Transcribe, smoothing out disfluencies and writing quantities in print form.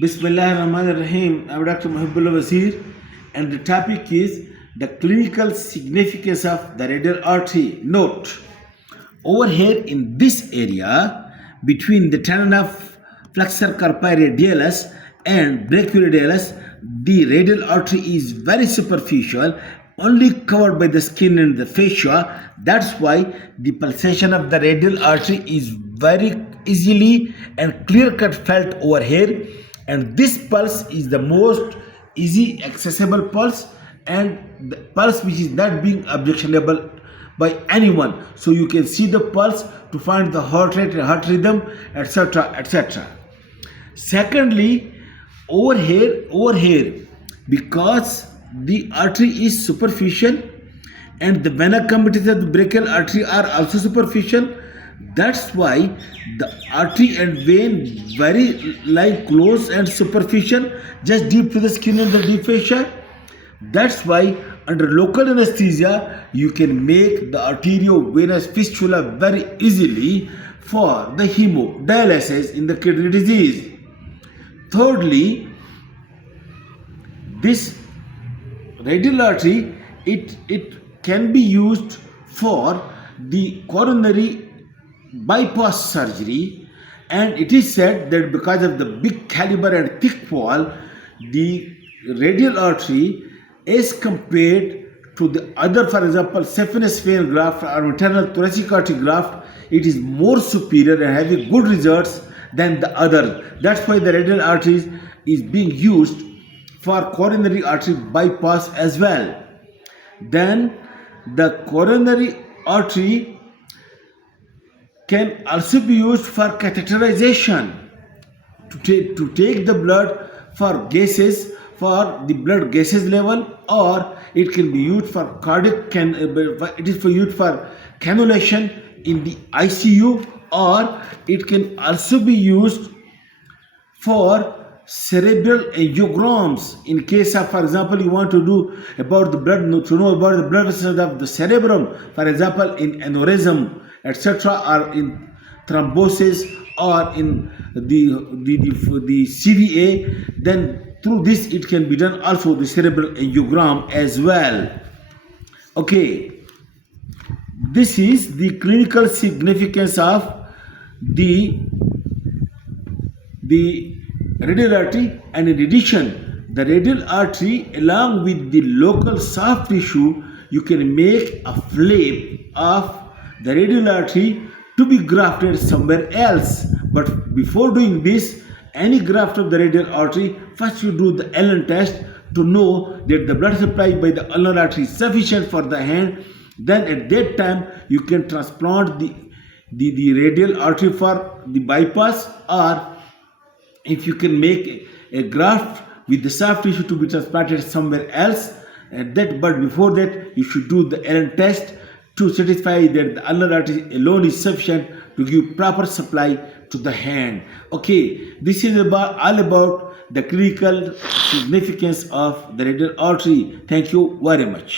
Bismillahirrahmanirrahim. I'm Dr. Mohibullah Wazir, and the topic is the clinical significance of the radial artery. Note, over here in this area, between the tendon of flexor carpi radialis and brachioradialis, the radial artery is very superficial, only covered by the skin and the fascia. That's why the pulsation of the radial artery is very easily and clear-cut felt over here, and this pulse is the most easy accessible pulse and the pulse which is not being objectionable by anyone. So you can see the pulse to find the heart rate and heart rhythm, etc., etc. Secondly, over here, because the artery is superficial and the vena comitis of the brachial artery are also superficial, that's why the artery and vein very lie close and superficial, just deep to the skin and the deep fascia. That's why under local anesthesia you can make the arteriovenous fistula very easily for the hemodialysis in the kidney disease. Thirdly, this radial artery, it can be used for the coronary bypass surgery, and it is said that because of the big caliber and thick wall, the radial artery as compared to the other, for example, saphenous vein graft or maternal thoracic artery graft, it is more superior and having good results than the other. That's why the radial artery is being used for coronary artery bypass as well. Then the coronary artery can also be used for catheterization, to take the blood for gases, for the blood gases level, or it can be used for cardiac, it is for used for cannulation in the ICU, or it can also be used for cerebral angiograms in case of, for example, you want to do about the blood, to know about the blood vessels of the cerebrum, for example, in aneurysm, etc., or in thrombosis, or in the CVA, then through this it can be done also the cerebral angiogram as well. Okay, this is the clinical significance of the radial artery, and in addition, the radial artery along with the local soft tissue, you can make a flap of the radial artery to be grafted somewhere else. But before doing this, any graft of the radial artery, first you do the Allen test to know that the blood supply by the ulnar artery is sufficient for the hand. Then at that time you can transplant the radial artery for the bypass, or if you can make a graft with the soft tissue to be transplanted somewhere else. But before that you should do the Allen test to satisfy that the ulnar artery alone is sufficient to give proper supply to the hand. Okay, this is all about the clinical significance of the radial artery. Thank you very much.